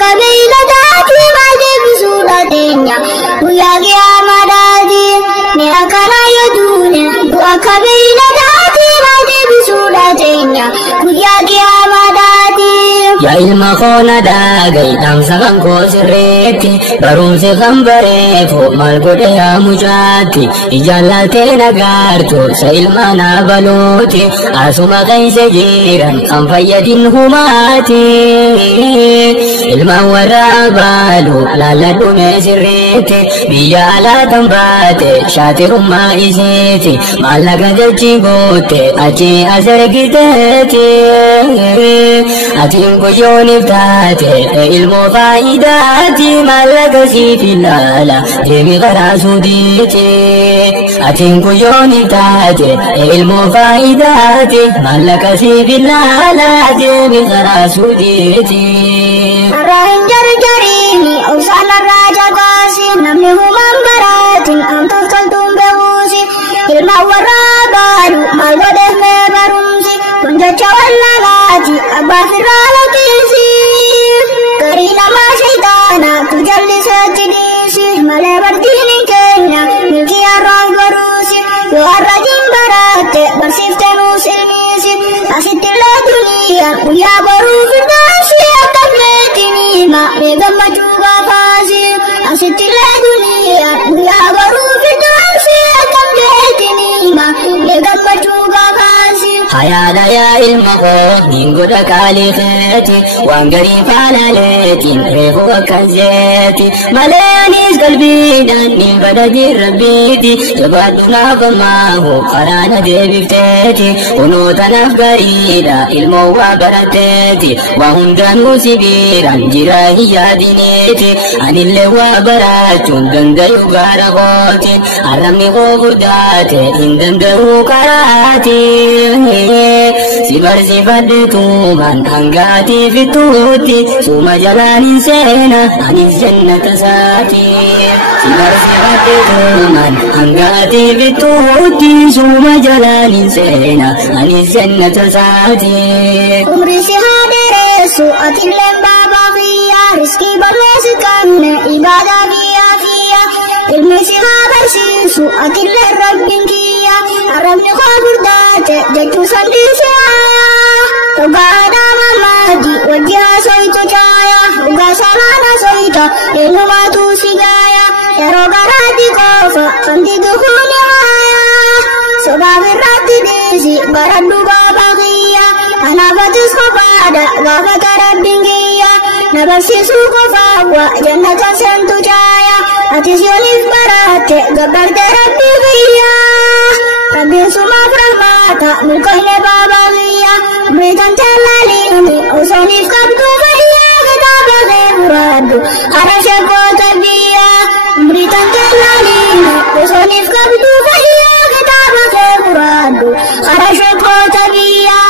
kabila dati maje bisuratenya buya kiamadati ne akana yodune kabila dati maje bisuratenya buya kiamadati ya ilma khona dagai dam sakan ko sirreti barum se khambare fo mal gode ya mujati ijalate nagarto sa ilma na baloti asuma kai se jiran am fayyadin humati ilma wara balu la dume sirreti biya la tambate shatirum ma iseti malaga jachi gote achi azar gideti atin Yoniftate ilmo faidati malagasi filala demi garasudite atinku yoniftate ilmo faidati malagasi filala demi garasudite Ranger jarini usana raja kasi namni human baratin antus kaltum bewusi ilma warabaru malgode me barumsi punja chawalla gaji abafirala kisi karina ma shaitana tujalli sajidisi male bardini kenya milki arraf barusi yo arrajim barate barsifte musilmisi asitilla dunia uya baru firdasi akabletini ma regama juga fasi asitilla dunia uya baru firdasi akabletini ma regama juga fasi hayada ya ilma ko ningoda kali khati wangari falaletin rehu akazeti malayanis qalbi dani badadi rabbiti jabaduna famahu qarana debifteti unuta nafgarida ilmo wa barateti wa hundanu sibiran jirahi yadineti anille wa baratun dandayu garagotin aramni ko gudate indandaru karati sifar tuman anggati fituti suma jalanin sena anis jannata sati sifar tuman anggati fituti suma jalanin sena anis jannata sati umri sihadere suatin lemba bagiya rizki berlesikanne ibadah biya ilmi sihabar sisu atin le rabbin kiya aramni khafurdate jaju sandi saya ugada mamadi wajah soito caya uga salana soita ilmatu sigaya yarogarati kofa kandi dukhuli haya sobabirati desi baradu babagiya anabatis khobada gafata rabbin kiya nabasi sukofa wa jannata sentu caya atis yolif barate gabarte rabbi kiya rabbi suma brahmata mulkohne babagiya britan telalini usonif kabdu kiya kitaba muradu arashe kota biya britan telalini usonif kabdu kiya kitaba muradu arashe kota biya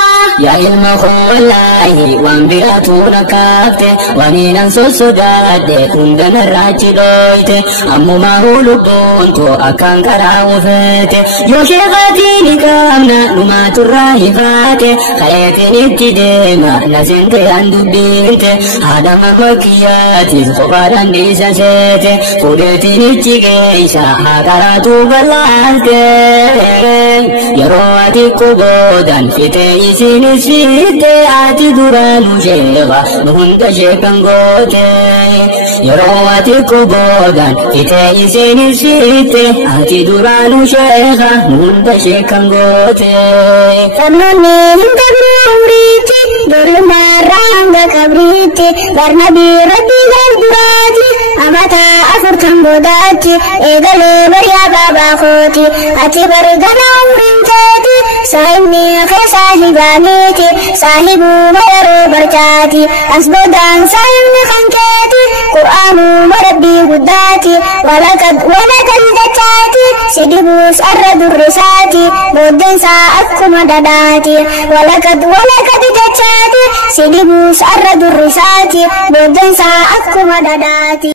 ya ilma kholahi wambiratu nakafte waninan sosodade undana rachidoite ammu mahulu bonto akan karawfete yo sheghatini kamna numatu rahifate khayatini tidema nasente andubinte hadama makiyati sobaran disasete fudetini chigeisha hakaratu balante yarowati kubodan fite isini site ati duranu shega nuhunta shekangote yarowati kubodan fite isini site ati duranu shega nuhunta shekangote Tanani hintabrumriti durmaranga kabriti barnabi rabbi galdurati amata afurtan bodati egale bariya baba khoti ati bargana umrintati sahibni khe sahibaniti sahibu mayaro barchati asbodan sahibni khankati qur'anu marabbi gudati walakad dachati sidibus arradurrisati bodden sa'akuma dadati walakad dachati sidibus arradurrisati bodden sa'akuma dadati